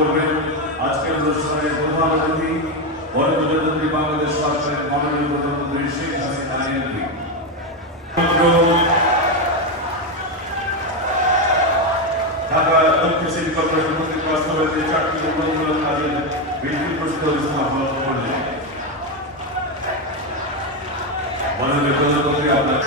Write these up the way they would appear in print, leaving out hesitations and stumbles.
করবেন আজকের অনুষ্ঠানের প্রধান অতিথি প্রধানমন্ত্রী বাংলাদেশ সরকারের মাননীয় প্রধানমন্ত্রী শেখ হাসিনা এমপি। ঢাকা দক্ষিণ সিটি কর্পোরেশন কর্তৃক বাস্তবায়িত 4টি উন্নয়নমূলক কাজের ভিত্তিপ্রস্তর স্থাপন করলেন মাননীয় প্রধানমন্ত্রী। আপনার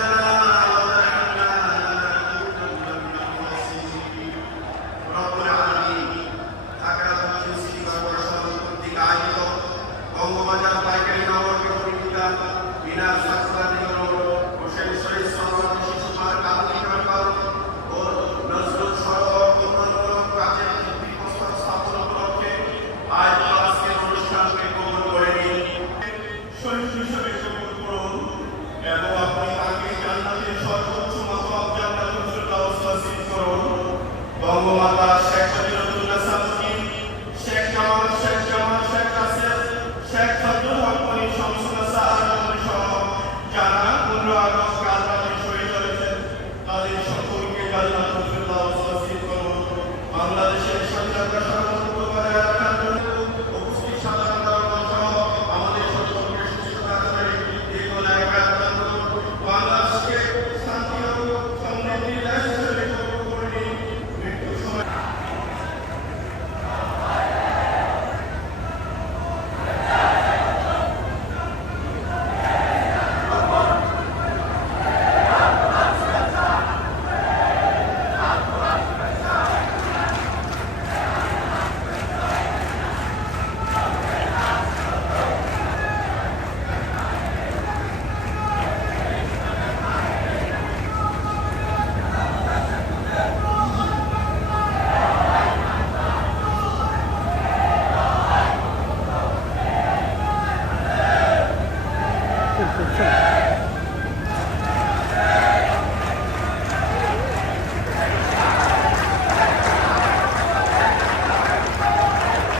বঙ্গবাজার পাইকারি নগর পত্রিকা বিনা সাকরানি নগর হোসেন শহীদ সমাজ শিশুমার কালনিকার ও নজরুল সড়ক উন্নয়নমূলক কাজের ভিত্তিপ্রস্তর স্থাপন উপলক্ষে আজ আজকের অনুষ্ঠানকে কবুল করে নিন। শহীদ হিসেবে কবুল করুন এবং আপনি তাকে জান্নাতের সর্বোচ্চ মাকাম জান্নাতুল ফেরদাউস নসিব করুন। বঙ্গমাতা শেখ মুজিবুর রহমান শেখ জামাল শেখ কাসেম শেখ ফজলুল হক মনি শামসুন্নাহ সাহারানপুর সহ যারা 15 আগস্ট কালরাতে শহীদ হয়েছেন তাদের সকলকে জান্নাত